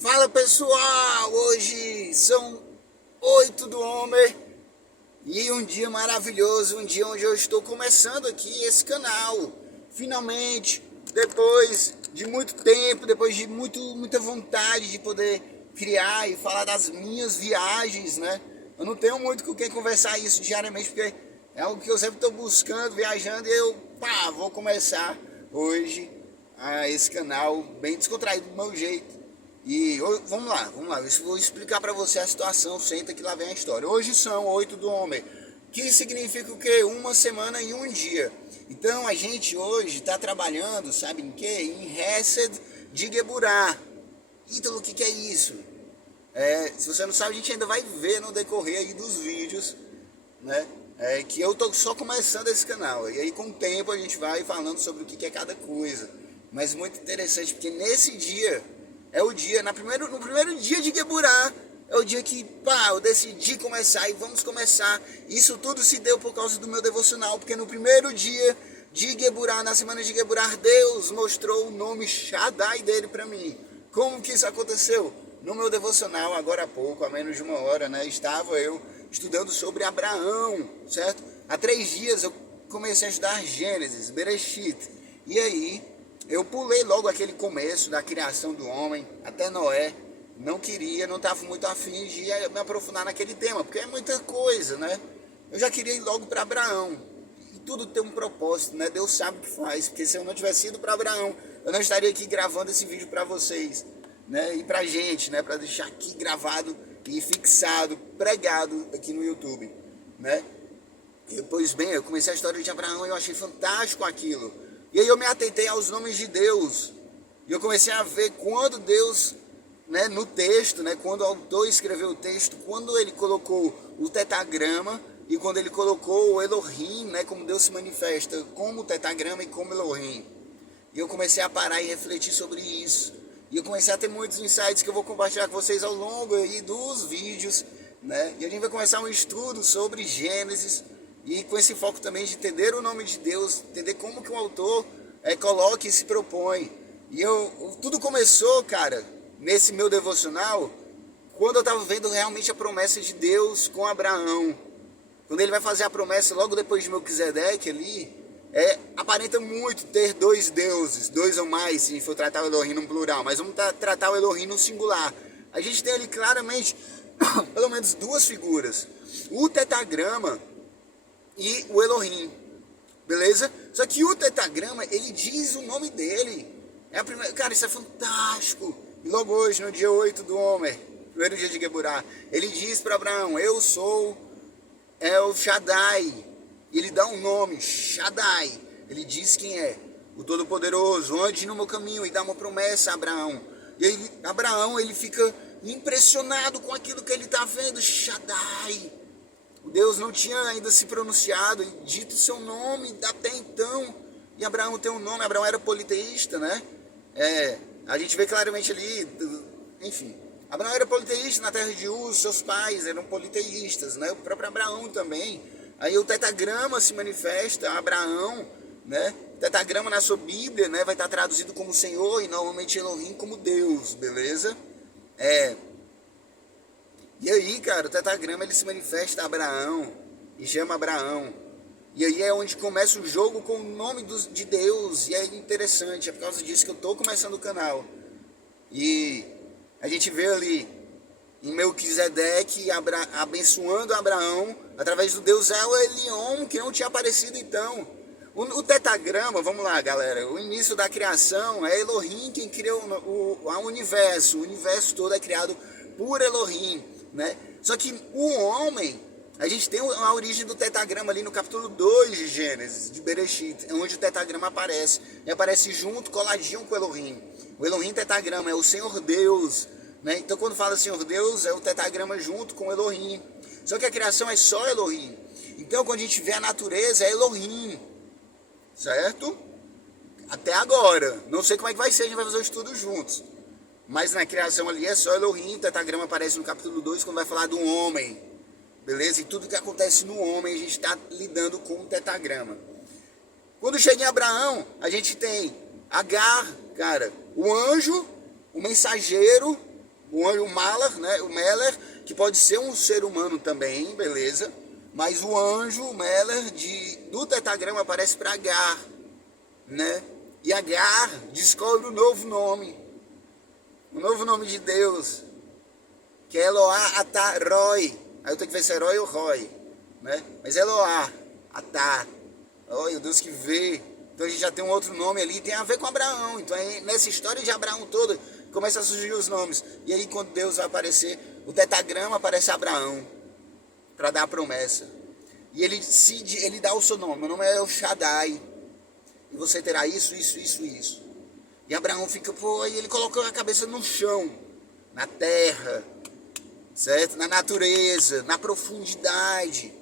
Fala pessoal, hoje são 8 do Homer e um dia maravilhoso, um dia onde eu estou começando aqui esse canal. Finalmente, depois de muito tempo, depois de muita vontade de poder criar e falar das minhas viagens, né? Eu não tenho muito com quem conversar isso diariamente, porque é algo que eu sempre estou buscando, viajando, e vou começar hoje esse canal bem descontraído do meu jeito. E vamos lá, eu vou explicar para você a situação, senta que lá vem a história. Hoje são 8 do Homer, que significa o quê? Uma semana e um dia. Então a gente hoje está trabalhando, sabe em quê? Em Hesed de Geburah. Ítalo, o que é isso? Se você não sabe, a gente ainda vai ver no decorrer aí dos vídeos, né? Que eu tô só começando esse canal. E aí com o tempo a gente vai falando sobre o que é cada coisa. Mas muito interessante, porque nesse dia é o dia, no primeiro dia de Geburah, é o dia que, eu decidi começar e vamos começar. Isso tudo se deu por causa do meu devocional, porque no primeiro dia de Geburah, na semana de Geburah, Deus mostrou o nome Shaddai dele para mim. Como que isso aconteceu? No meu devocional, agora há pouco, há menos de uma hora, né, estava eu estudando sobre Abraão, certo? Há 3 dias eu comecei a estudar Gênesis, Bereshit, e aí eu pulei logo aquele começo da criação do homem até Noé. Não estava muito afim de me aprofundar naquele tema, porque é muita coisa, né? Eu já queria ir logo para Abraão. E tudo tem um propósito, né? Deus sabe o que faz, porque se eu não tivesse ido para Abraão, eu não estaria aqui gravando esse vídeo para vocês, né? E pra gente, né? Para deixar aqui gravado e fixado, pregado aqui no YouTube, né? Pois bem, eu comecei a história de Abraão e eu achei fantástico aquilo. E aí eu me atentei aos nomes de Deus. E eu comecei a ver quando Deus, né, no texto, né, quando o autor escreveu o texto, quando ele colocou o tetagrama e quando ele colocou o Elohim, né, como Deus se manifesta como tetagrama e como Elohim. E eu comecei a parar e refletir sobre isso. E eu comecei a ter muitos insights que eu vou compartilhar com vocês ao longo aí dos vídeos, né? E a gente vai começar um estudo sobre Gênesis, e com esse foco também de entender o nome de Deus, entender como que o autor coloca e se propõe. E tudo começou, cara, nesse meu devocional, quando eu estava vendo realmente a promessa de Deus com Abraão. Quando ele vai fazer a promessa logo depois de Melquisedeque ali, aparenta muito ter 2 deuses, 2 ou mais, se for tratar o Elohim no plural, mas vamos tratar o Elohim no singular. A gente tem ali claramente, pelo menos 2 figuras, o tetagrama e o Elohim, beleza? Só que o tetagrama, ele diz o nome dele. Cara, isso é fantástico. E logo hoje, no dia 8 do Homer, primeiro dia de Geburah, ele diz para Abraão: eu sou El Shaddai. E ele dá um nome, Shaddai. Ele diz quem é: o Todo-Poderoso, ande no meu caminho, e dá uma promessa a Abraão. E aí Abraão, ele fica impressionado com aquilo que ele está vendo. Shaddai. Deus não tinha ainda se pronunciado e dito o seu nome até então. E Abraão tem um nome. Abraão era politeísta, né? A gente vê claramente ali, enfim. Abraão era politeísta na terra de Uz, seus pais eram politeístas, né? O próprio Abraão também. Aí o tetagrama se manifesta, Abraão, né? O tetagrama na sua Bíblia, né, vai estar traduzido como Senhor e normalmente Elohim como Deus, beleza? E aí, cara, o tetagrama ele se manifesta a Abraão e chama Abraão. E aí é onde começa o jogo com o nome de Deus. E é interessante, é por causa disso que eu estou começando o canal. E a gente vê ali em Melquisedeque abençoando Abraão através do Deus El Elyon, que não tinha aparecido então. O tetagrama, vamos lá, galera, o início da criação é Elohim quem criou o universo. O universo todo é criado por Elohim, né? Só que o homem, a gente tem a origem do tetagrama ali no capítulo 2 de Gênesis, de Bereshit, onde o tetagrama aparece. E aparece junto, coladinho com o Elohim. O Elohim tetagrama é o Senhor Deus, né? Então quando fala Senhor Deus, é o tetagrama junto com o Elohim. Só que a criação é só Elohim. Então quando a gente vê a natureza, é Elohim, certo? Até agora. Não sei como é que vai ser, a gente vai fazer o estudo juntos. Mas na criação ali é só Elohim. O tetagrama aparece no capítulo 2 quando vai falar do homem, beleza? E tudo que acontece no homem a gente está lidando com o tetagrama. Quando chega em Abraão, a gente tem Agar, cara, o anjo, o mensageiro, O Malar, né? O Meller, que pode ser um ser humano também, beleza? Mas o anjo, o Meller, do tetagrama aparece para Agar, né? E Agar descobre o novo nome de Deus, que é Eloá Atá Roi. Aí eu tenho que ver se é Roi ou Roi, né? Mas Eloá Atá, olha, o Deus que vê. Então a gente já tem um outro nome ali, tem a ver com Abraão. Então aí, nessa história de Abraão toda, começa a surgir os nomes. E aí quando Deus vai aparecer, o tetagrama aparece Abraão, para dar a promessa. E ele dá o seu nome, meu nome é El Shaddai. E você terá isso, isso, isso, isso. E Abraão fica, pô, e ele colocou a cabeça no chão, na terra, certo? Na natureza, na profundidade.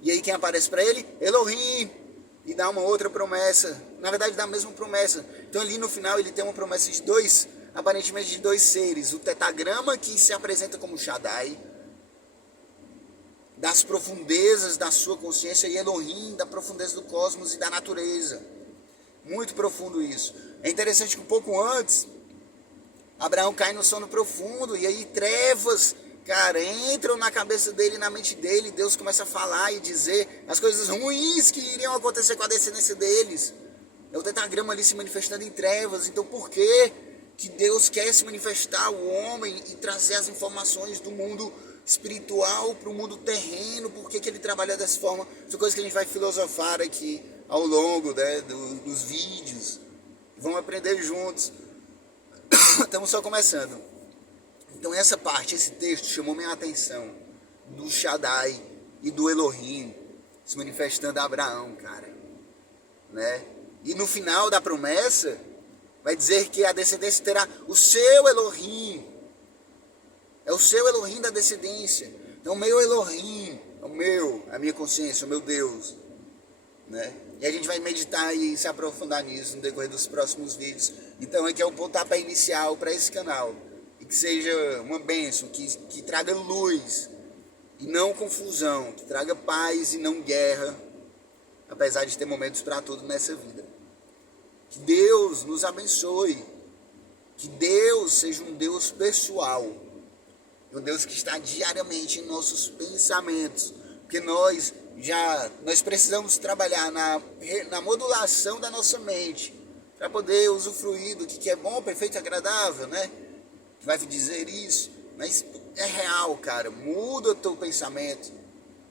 E aí quem aparece para ele? Elohim. E dá uma outra promessa. Na verdade, dá a mesma promessa. Então ali no final ele tem uma promessa de dois, aparentemente de dois seres. O tetagrama que se apresenta como Shaddai, das profundezas da sua consciência, e Elohim, da profundeza do cosmos e da natureza. Muito profundo isso. É interessante que um pouco antes, Abraão cai no sono profundo, e aí trevas, cara, entram na cabeça dele, na mente dele, Deus começa a falar e dizer as coisas ruins que iriam acontecer com a descendência deles. É o tetagrama ali se manifestando em trevas. Então por que Deus quer se manifestar ao homem e trazer as informações do mundo espiritual para o mundo terreno? Por que ele trabalha dessa forma? São coisas que a gente vai filosofar aqui ao longo, né, dos vídeos. Vamos aprender juntos. Estamos só começando. Então essa parte, esse texto chamou minha atenção, do Shaddai e do Elohim se manifestando a Abraão, cara, né? E no final da promessa vai dizer que a descendência terá o seu Elohim. É o seu Elohim da descendência. Então o meu Elohim, a minha consciência, o meu Deus, né? E a gente vai meditar e se aprofundar nisso no decorrer dos próximos vídeos. Então aqui é o pontapé inicial para esse canal. E que seja uma bênção, que traga luz e não confusão, que traga paz e não guerra, apesar de ter momentos para tudo nessa vida. Que Deus nos abençoe, que Deus seja um Deus pessoal, um Deus que está diariamente em nossos pensamentos, porque nós precisamos trabalhar na modulação da nossa mente, para poder usufruir do que é bom, perfeito e agradável, né? Vai dizer isso, mas é real, cara. Muda o teu pensamento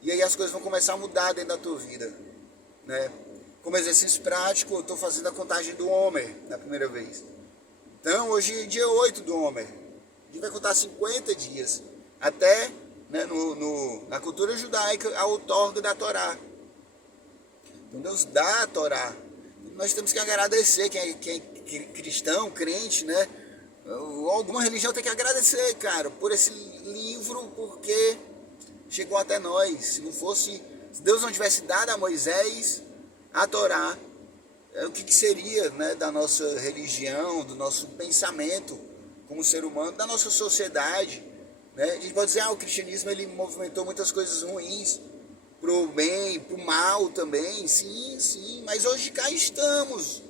e aí as coisas vão começar a mudar dentro da tua vida, né? Como exercício prático, eu estou fazendo a contagem do Homer na primeira vez. Então hoje é dia 8 do Homer. A gente vai contar 50 dias até, né, na cultura judaica, a outorga da Torá. Então Deus dá a Torá. E nós temos que agradecer, quem é cristão, crente, né? Alguma religião tem que agradecer, cara, por esse livro, porque chegou até nós. Se Deus não tivesse dado a Moisés a Torá, o que seria, né, da nossa religião, do nosso pensamento como ser humano, da nossa sociedade, né? A gente pode dizer, o cristianismo ele movimentou muitas coisas ruins, pro bem, pro mal também, sim, mas hoje cá estamos.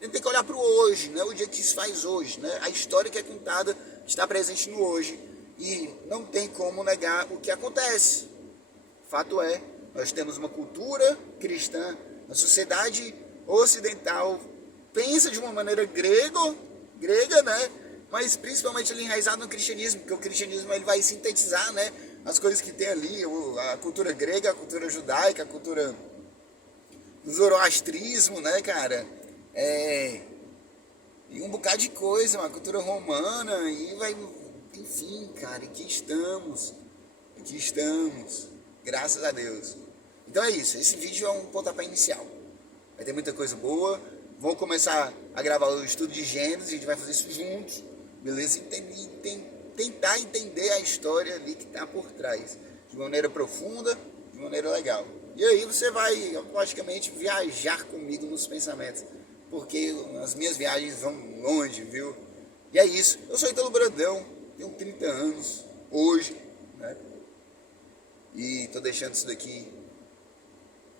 A gente tem que olhar para o hoje, né? O dia que se faz hoje, né? A história que é contada está presente no hoje e não tem como negar o que acontece. Fato é, nós temos uma cultura cristã, a sociedade ocidental pensa de uma maneira grega, né? Mas principalmente ele enraizado no cristianismo, porque o cristianismo ele vai sintetizar, né, as coisas que tem ali, a cultura grega, a cultura judaica, a cultura do zoroastrismo, né, cara? E um bocado de coisa, uma cultura romana, e vai, enfim, cara, aqui estamos, graças a Deus. Então é isso, esse vídeo é um pontapé inicial, vai ter muita coisa boa, vou começar a gravar o estudo de Gênesis, a gente vai fazer isso juntos, beleza? E tentar entender a história ali que está por trás, de maneira profunda, de maneira legal. E aí você vai, automaticamente, viajar comigo nos pensamentos, porque as minhas viagens vão longe, viu? E é isso. Eu sou Ítalo Brandão, tenho 30 anos, hoje, né? E tô deixando isso daqui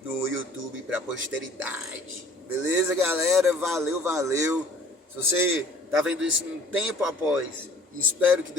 no YouTube pra posteridade. Beleza, galera? Valeu. Se você tá vendo isso um tempo após Espero que Deus